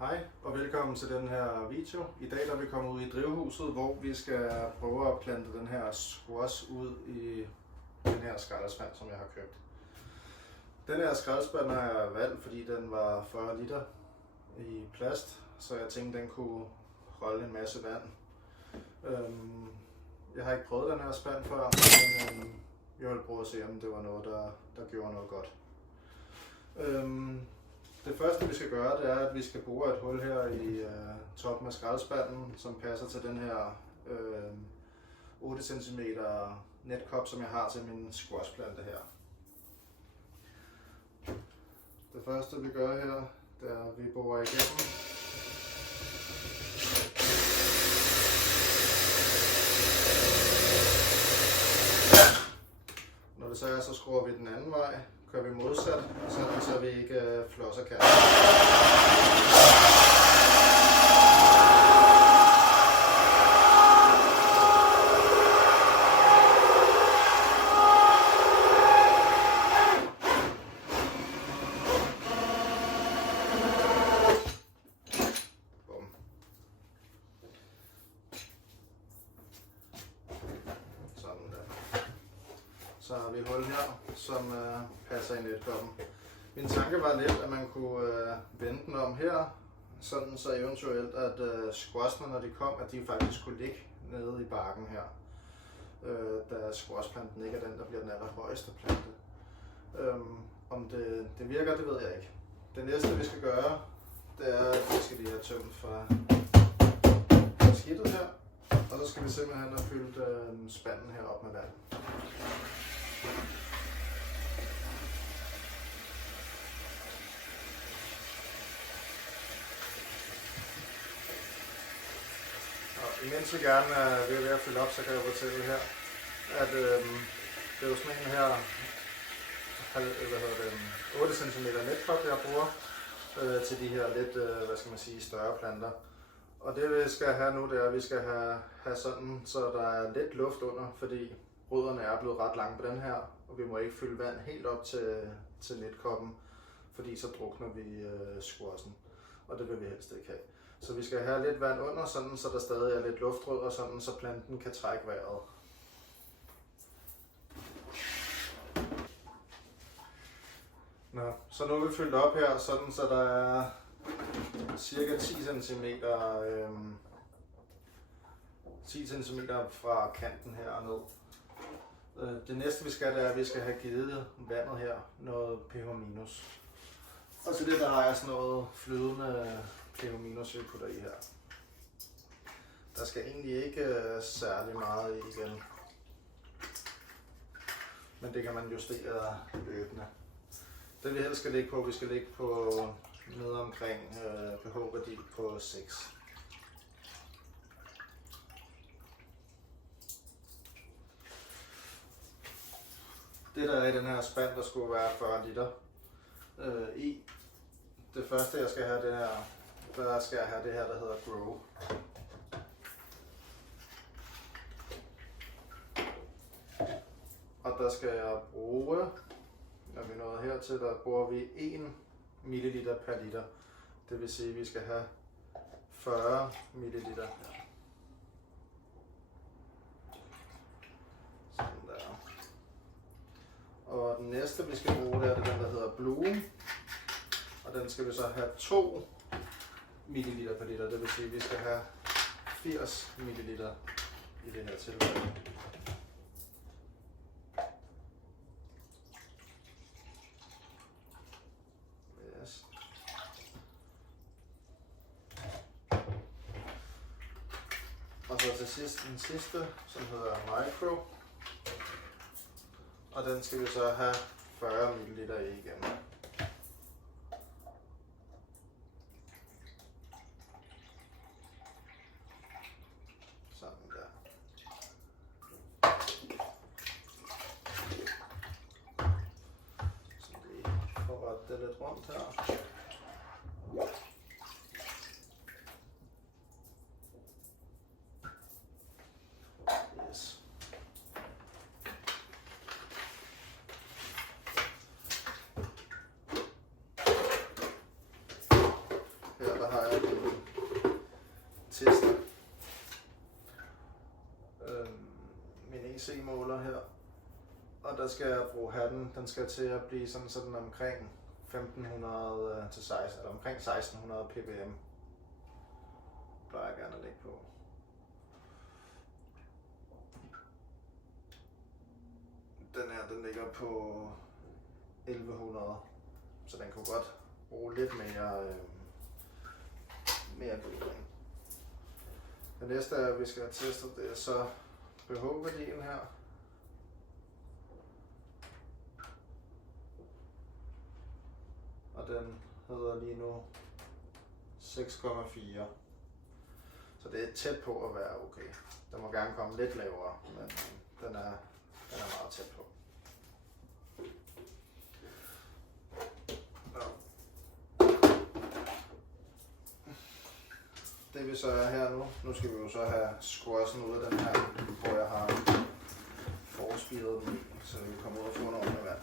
Hej og velkommen til den her video. I dag er vi kommet ud i drivhuset, hvor vi skal prøve at plante den her squash ud i den her skraldespand, som jeg har købt. Den her skraldespand har jeg valgt, fordi den var 40 liter i plast, så jeg tænkte, den kunne holde en masse vand. Jeg har ikke prøvet den her spand før, men jeg vil prøve at se, om det var noget, der gjorde noget godt. Det første vi skal gøre, det er, at vi skal bore et hul her i toppen af skraldespanden, som passer til den her 8 cm netkop, som jeg har til min squashplante her. Det første vi gør her, det er, at vi borer igennem. Når det så er, så skruer vi den anden vej. Kører vi modsat, sådan så vi ikke flosser kanten. Så har vi hul her, som passer i netkoppen. Min tanke var lidt, at man kunne vende den om her, sådan så eventuelt, at squashene, når de kom, at de faktisk kunne ligge nede i barken her. Da squashplanten ikke er den, der bliver den allerhøjeste plante. Om det virker, det ved jeg ikke. Det næste vi skal gøre, det er, at vi skal lige have tømt fra skidtet her. Og så skal vi simpelthen have fyldt spanden her op med vand. Og imens vi gerne er ved at fylde op, så kan jeg fortælle her, at det er jo sådan en her 8 cm netkop, jeg bruger til de her lidt større planter. Og det vi skal have nu, det er, at vi skal have sådan, så der er lidt luft under, fordi rødderne er blevet ret lange på den her, og vi må ikke fylde vand helt op til netkoppen, fordi så drukner vi squashen, og det vil vi helst ikke have. Så vi skal have lidt vand under, sådan, så der stadig er lidt luftrødder, sådan, så planten kan trække vejret. Nå, så nu er vi fyldt op her, sådan, så der er cirka 10 cm fra kanten her og ned. Det næste vi skal, det er, at vi skal have givet vandet her noget pH-. Og til det der har jeg sådan noget flydende pH- vi putter i her. Der skal egentlig ikke særlig meget i igen. Men det kan man justere løbende. Det vi helst skal ligge på, vi skal ligge på nede omkring pH-værdi på 6. Det der er i den her spand, der skulle være 40 liter i. Det første jeg skal have, der skal jeg have det her, der hedder Grow. Og der skal jeg bruge, når vi nåede hertil, der bruger vi 1 ml per liter. Det vil sige, at vi skal have 40 ml. Sådan der. Og den næste vi skal bruge, det er den, der hedder Bloom. Og den skal vi så have 2 ml per liter. Det vil sige, at vi skal have 80 ml i det her tilfælde. Yes. Og så til sidst den sidste, som hedder Micro. Og den skal vi så have 40 ml i igen. Sådan der. Så vi får rettet det lidt rundt her. Yes. Her der har jeg min tester. Min EC-måler her. Og der skal jeg bruge hatten. Den skal til at blive sådan omkring 1500 til 16, eller omkring 1600 ppm. Plejer jeg gerne at lægge på. Den her, den ligger på 1100, så den kunne godt bruge lidt mere gødning. Det næste, vi skal have testet, det er så pH-værdien her. Og den hedder lige nu 6,4. Så det er tæt på at være okay. Den må gerne komme lidt lavere, men den er meget tæt på. Ja. Det vi så er her nu skal vi jo så have squashen ud af den her, hvor jeg har forspiret den i, så vi kan komme ud og få en ordentlig vand.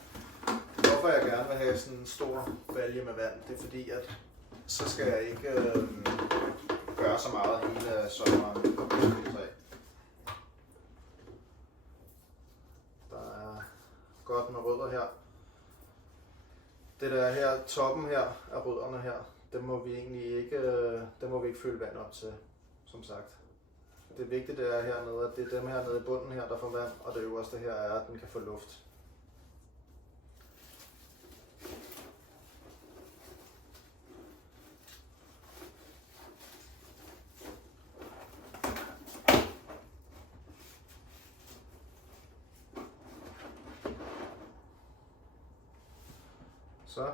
Hvorfor jeg gerne vil have sådan en stor balje med vand, det er fordi, at så skal jeg ikke gøre så meget hele sommeren på bispiltræ. Der er godt med rødder her. Det der her, toppen her af rødderne her, dem må vi egentlig ikke fylde vand op til, som sagt. Det vigtige er hernede, at det er dem her nede i bunden her, der får vand, og det øverste her er, at den kan få luft. Så.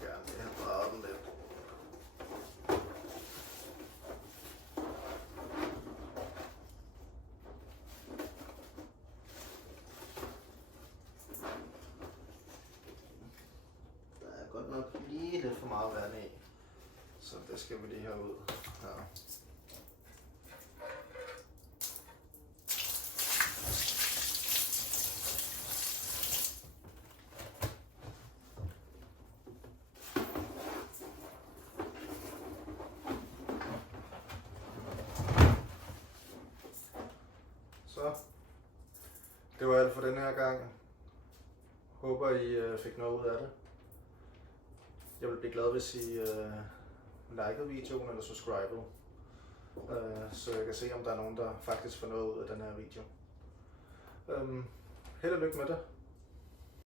Gerne lige have drejet den lidt. Der er godt nok lige lidt for meget vand i, så det skal vi lige have ud her. Så, det var alt for den her gang. Håber I fik noget ud af det. Jeg vil blive glad, hvis I likede videoen eller subscribede, så jeg kan se, om der er nogen, der faktisk får noget ud af den her video. Held og lykke med det.